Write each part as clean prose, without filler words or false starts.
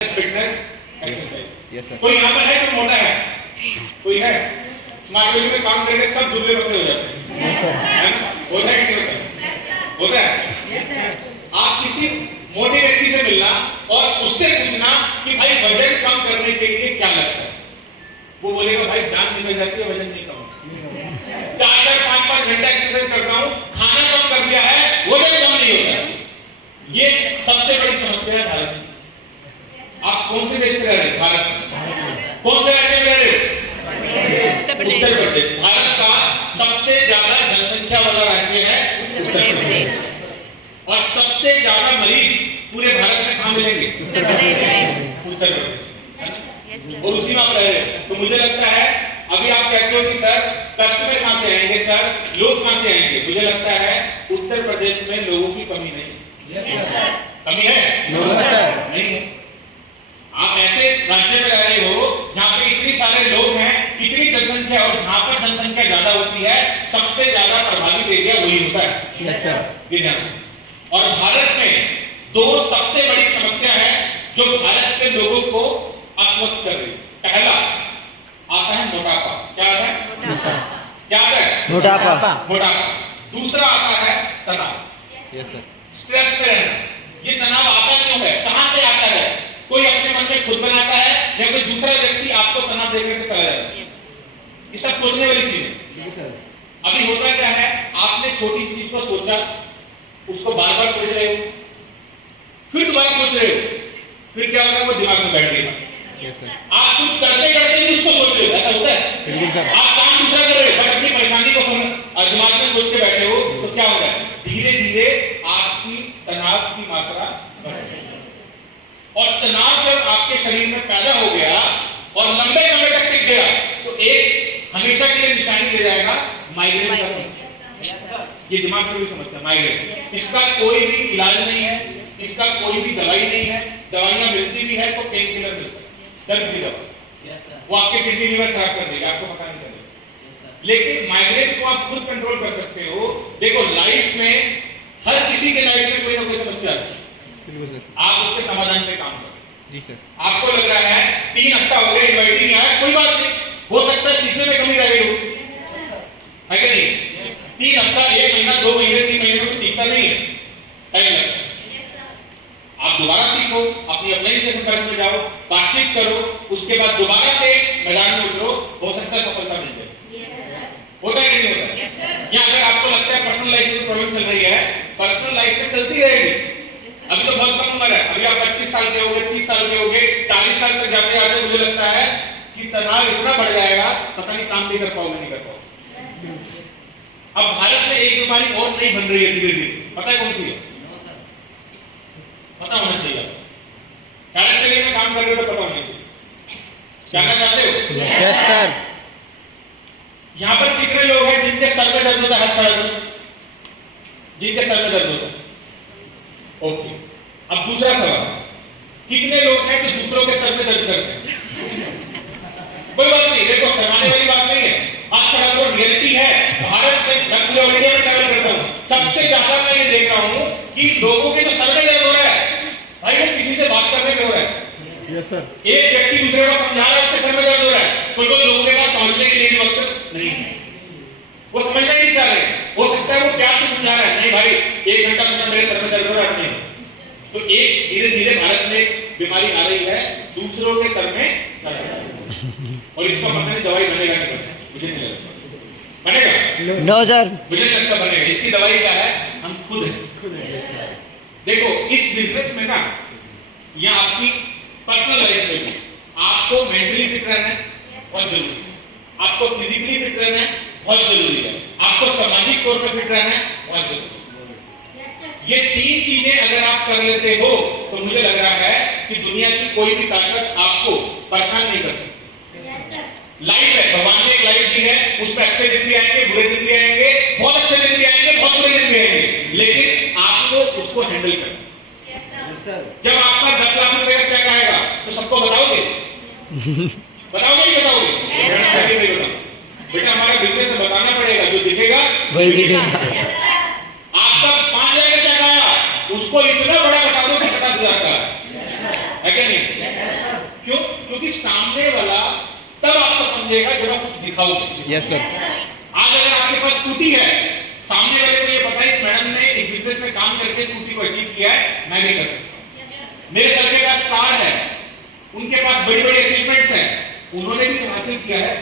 Fitness exercise. Yes sir. कोई यहाँ पर है जो मोटा है? कोई है? स्मार्ट वैल्यू में काम करके सब दुबले पतले हो जाते हैं, है ना? होता है कि नहीं होता? होता है। आप किसी मोटे व्यक्ति से मिलना और उससे पूछना कि भाई वजन कम करने के लिए क्या लगता है, वो बोलेगा भाई जान निकल जाती है, वजन नहीं कम होता। 4-4, 5-5 घंटा एक्सरसाइज करता हूँ, खाना कम कर दिया है, वजन कम नहीं होता। ये सबसे बड़ी समस्या है भारत में। आप कौन से देश में रह रहे हैं? भारत। कौन से राज्य में रह रहे हो? उत्तर प्रदेश। भारत का सबसे ज्यादा जनसंख्या वाला राज्य है उत्तर प्रदेश, और सबसे ज्यादा मरीज पूरे भारत में कहां मिलेंगे? उत्तर प्रदेश। और उसी में आप रह रहे हो। तो मुझे लगता है अभी आप कहते हो कि सर कस्टमर कहां से आएंगे, सर लोग कहां से आएंगे? मुझे लगता है उत्तर प्रदेश में लोगों की कमी नहीं है। कमी है? नहीं है। आप ऐसे राज्य में रह रहे हो जहां पे इतने सारे लोग हैं, इतनी जनसंख्या, और जहां पर जनसंख्या ज्यादा होती है सबसे ज्यादा प्रभावित एरिया वही होता है। Yes sir. ये ध्यान। और भारत में दो सबसे बड़ी समस्या है जो भारत के लोगों को अस्वस्थ कर रही है। पहला आता है मोटापा। क्या आता है? क्या आता है? मोटापा। दूसरा आता है तनाव। Yes sir. स्ट्रेस में रहना। ये तनाव आता क्यों है? कहां से आता है? कोई अपने मन में खुद बनाता है या कोई दूसरा व्यक्ति आपको तनाव देकर के चला जाता है? ये सब सोचने वाली चीज है। अभी होता क्या है, आपने छोटी सी चीज को सोचा, उसको बार बार सोच रहे हो, फिर दोबारा सोच रहे हो, फिर क्या होगा? वो दिमाग में बैठ गया। आप कुछ करते करते भी उसको सोच रहे हो। ऐसा होता है? आप काम दूसरा कर रहे हो बट अपनी परेशानी को दिमाग में सोच के बैठे हो, तो क्या होगा? धीरे धीरे आपकी तनाव की मात्रा बढ़ जाएगी, और तनाव जब आपके शरीर में पैदा हो गया और लंबे समय तक टिक गया तो एक हमेशा के लिए निशानी दे जाएगा माइग्रेन का समस्या। ये दिमाग की भी समस्या माइग्रेन। इसका कोई भी इलाज नहीं है, इसका कोई भी दवाई नहीं है। दवाइयां मिलती भी है तो पेन किलर मिलता है, दर्द की दवा। वो आपके किडनी लीवर खराब कर देगा, आपको पता नहीं चलेगा। लेकिन माइग्रेन को आप खुद कंट्रोल कर सकते हो। देखो लाइफ में हर किसी के लाइफ में कोई ना कोई समस्या है, आप उसके समाधान पे काम करो। जी सर। आपको लग रहा है 3 हफ्ता हो गए इन्वाइटी नहीं आया, कोई बात नहीं, हो सकता है सीखने में कमी रह गई हो, है कि नहीं? 3 हफ्ता, 1 महीना, 2 महीने, 3 महीने में सीखता नहीं है, टाइम लगता है। आप दोबारा सीखो, अपनी ऑर्गेनाइजेशन कर्म में जाओ, बातचीत करो, उसके बाद दोबारा से मैदान में उतरो, हो सकता है सफलता मिल जाए। होता है कि नहीं होता? या अगर आपको लगता है पर्सनल लाइफ में प्रॉब्लम चल रही है, पर्सनल लाइफ में चलती रहेगी। अभी तो बहुत कम उम्र है, अभी आप 25 साल के हो गए, 30 साल के हो गए, 40 साल तक जाते जाते मुझे लगता है कि तनाव इतना बढ़ जाएगा, पता नहीं काम नहीं कर पाओगे, नहीं कर पाओगे। अब भारत में एक बीमारी और नहीं बन रही है धीरे धीरे, पता है कौन सी है? पता होना चाहिए। कैरेक्टर के लिए में काम कर रहे हो तो पता होना चाहिए। जानना चाहते हो? Yes sir. यहाँ पर कितने लोग हैं जिनके सर में दर्द होता है? हाथ खड़ा करो, जिनके सर में दर्द होता है। ओके, अब दूसरा सवाल, कितने लोग हैं जो दूसरों के सर में दर्द करते हैं? कोई बात नहीं, देखो शर्माने वाली बात नहीं है, हाथ खड़ा करो, रियलिटी है। भारत में, मैं पूरे इंडिया में ट्रैवल करता हूँ, सबसे ज्यादा मैं ये देख रहा हूँ कि लोगों के जो सर में दर्द हो रहा है, भाई वो किसी से बात करने में हो रहा है। Yes sir. एक व्यक्ति दूसरे को समझा रहा है, उसके सर में दर्द हो रहा है, तो लोगों के पास समझने के लिए भी वक्त नहीं है, वो समझना ही नहीं चाह रहे। हो सकता है वो प्यार से समझा रहा है, नहीं भाई 1 घंटा सुना, मेरे सर में दर्द हो रहा है। नहीं, तो एक धीरे धीरे भारत में बीमारी आ रही है, दूसरों के सर में दर्द, और इसका पता नहीं दवाई बनेगा नहीं बनेगा, मुझे नहीं लगता बनेगा। No sir. मुझे नहीं लगता बनेगा। इसकी दवाई क्या है? हम खुद हैं। देखो इस बिजनेस में ना, या आपकी पर्सनल लाइफ में भी आपको मेंटली फिट रहना है बहुत जरूरी है, आपको फिजिकली फिट रहना है बहुत जरूरी है, आपको सामाजिक तौर पर फिट रहना है बहुत जरूरी है। ये 3 चीजें अगर आप कर लेते हो तो मुझे लग रहा है कि दुनिया की कोई भी ताकत आपको परेशान नहीं कर सकती। लाइफ है, भगवान ने एक लाइफ दी है, उसमें अच्छे दिन भी आएंगे, बुरे दिन भी आएंगे, बहुत अच्छे दिन भी आएंगे, बहुत बुरे दिन भी आएंगे, लेकिन आपको उसको हैंडल करना। जब आपका 10 लाख रुपए का चेक आएगा तो सबको बताओगे? बताओगे नहीं बताओगे? नहीं बताओ बेटा, हमारा बिजनेस है, बताना पड़ेगा, जो दिखेगा वही दिखेगा। आपका 5,000 का चेक आया, उसको इतना बड़ा बता दो कि 50,000 का है कि नहीं? क्यों? क्योंकि सामने वाला तब आपको समझेगा जब आप कुछ दिखाओगे। Yes sir. आज अगर आपके पास स्कूटी है, सामने वाले को ये पता है इस मैडम ने इस बिजनेस में काम करके स्कूटी को अचीव किया है, मैं भी कर सकता हूं। मेरे सर के पास कार है, उनके पास बड़ी बड़ी अचीवमेंट्स हैं, उन्होंने भी हासिल किया है।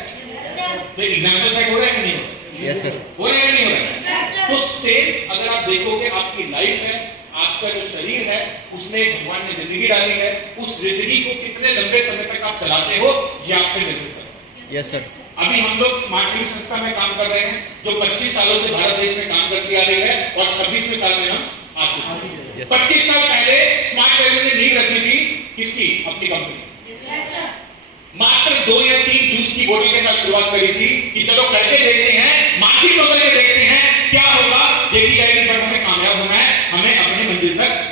तो एग्जाम्पल सेट हो रहा है कि नहीं हो रहा? Yes sir. हो रहा है कि नहीं हो रहा? तो सेम अगर आप देखोगे आपकी लाइफ है, आपका जो शरीर है, उसमें भगवान ने जिंदगी डाली है, उस जिंदगी को कितने लंबे समय तक आप चलाते हो, ये आप पे निर्भर करता है। Yes sir. अभी हम लोग स्मार्ट टीवी संस्था में काम कर रहे हैं, जो 25 सालों से भारत देश में काम करती आ रही है, और 26वें साल में हम आ चुके हैं। 25 साल पहले स्मार्ट टीवी ने नींव रखी थी किसकी? अपनी कंपनी। मात्र 2 या 3 जूस की बोतल के साथ शुरुआत करी थी कि चलो करके देखते हैं, मार्केट में उतर के देखते हैं क्या होगा। देखी जाएगी, पर हमें कामयाब होना है, हमें अपनी मंजिल तक